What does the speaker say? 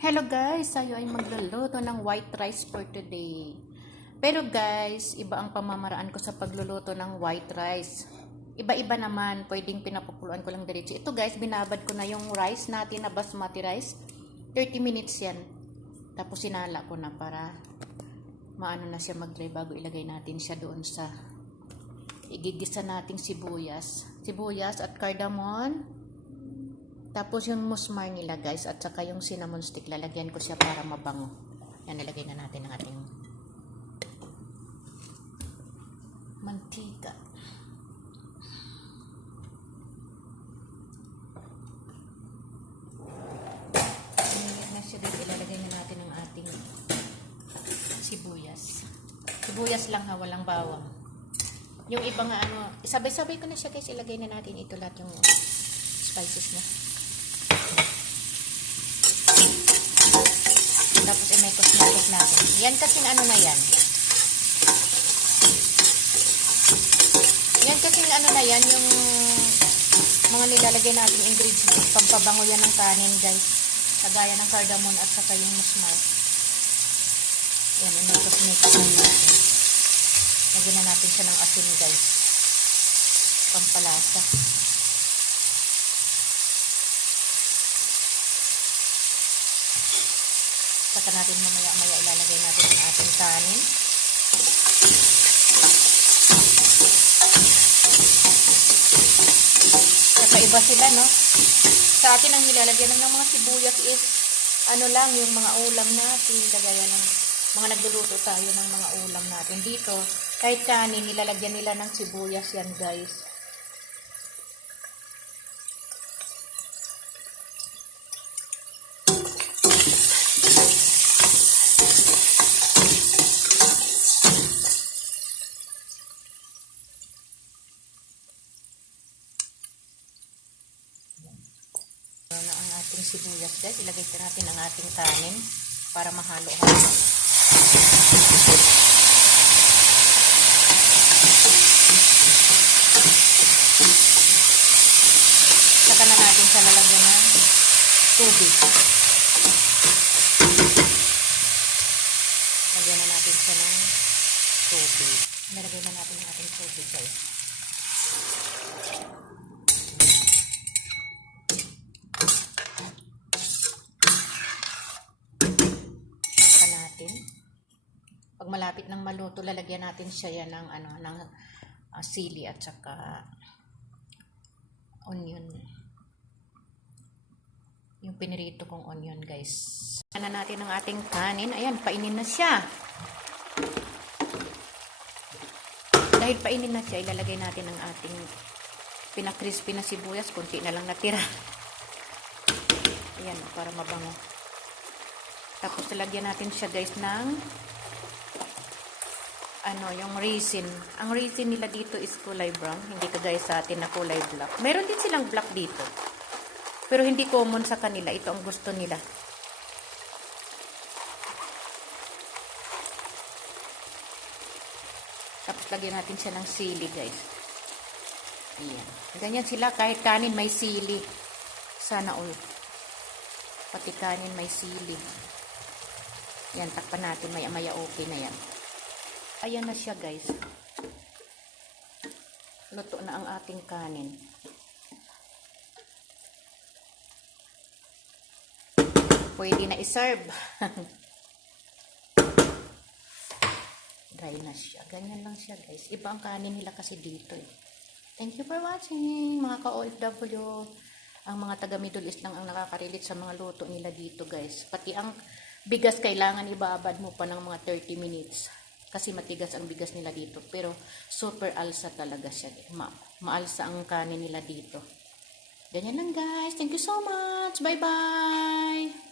Hello guys, tayo ay magluluto ng white rice for today. Pero guys, iba ang pamamaraan ko sa pagluluto ng white rice. Iba-iba naman, pwedeng pinapakuluan ko lang diretso. Ito guys, binabad ko na yung rice natin na basmati rice. 30 minutes yan. Tapos sinala ko na para maano na siya mag-dry bago ilagay natin siya doon sa igigisa nating sibuyas at cardamom. Tapos yung musmar nila guys at saka yung cinnamon stick, lalagyan ko siya para mabango. Yan, nilagay na natin ang ating mantika. Init na siya dito, ilalagay na natin ang ating sibuyas. Sibuyas lang ha, walang bawang. Yung iba nga ano, sabay-sabay ko na siya guys, ilagay na natin ito lahat yung spices na. Tapos i-mekos natin. Yan kasing ano na yan. Yan kasing ano na yan, yung mga nilalagay natin ingredients. Pampabango yan ng kanin guys. Kagaya ng cardamom at saka yung musmar. Yan, i-mekos lang natin. Lagyan na natin siya ng asin guys. Pampalasa. Saka natin mamaya ilalagay natin ang ating kanin. Kakaiba sila, no? Sa atin ang nilalagyan ng mga sibuyas is ano lang, yung mga ulam natin, kagaya ng mga nagluluto tayo ng mga ulam natin. Dito, kahit kanin, nilalagyan nila ng sibuyas yan, guys. Na ang ating sibuyas guys, ilagay natin ang ating kanin para mahalo-halo. Saka na natin siya lalagyan ng tubig. Lagyan na natin siya ng tubig. Nalagay na natin ang ating tubig guys. Pag malapit ng maluto, lalagyan natin siya yan ng sili at saka onion. Yung pinirito kong onion, guys. Ano natin ang ating kanin? Ayan, painin na siya. Dahil painin na siya, ilalagay natin ang ating pinakrispy na sibuyas. Kunti na lang natira. Ayan, para mabango. Tapos lalagyan natin siya, guys, ng yung resin. Ang resin nila dito is kulay brown. Hindi kagaya sa atin na kulay black. Meron din silang black dito. Pero hindi common sa kanila. Ito ang gusto nila. Tapos lagyan natin siya ng sili, guys. Ayan. Ganyan sila. Kahit kanin may sili. Sana all. Pati kanin may sili. Yan. Takpan natin. Maya-maya okay na yan. Ayan na siya guys. Luto na ang ating kanin. Pwede na iserve. Dry na siya. Ganyan lang siya guys. Iba ang kanin nila kasi dito eh. Thank you for watching mga ka-OFW. Ang mga taga Middle East lang ang nakaka-relate sa mga luto nila dito guys. Pati ang bigas kailangan ibabad mo pa ng mga 30 minutes. Kasi matigas ang bigas nila dito. Pero super alsa talaga siya. Maalsa ang kanin nila dito. Ganyan lang guys. Thank you so much. Bye bye.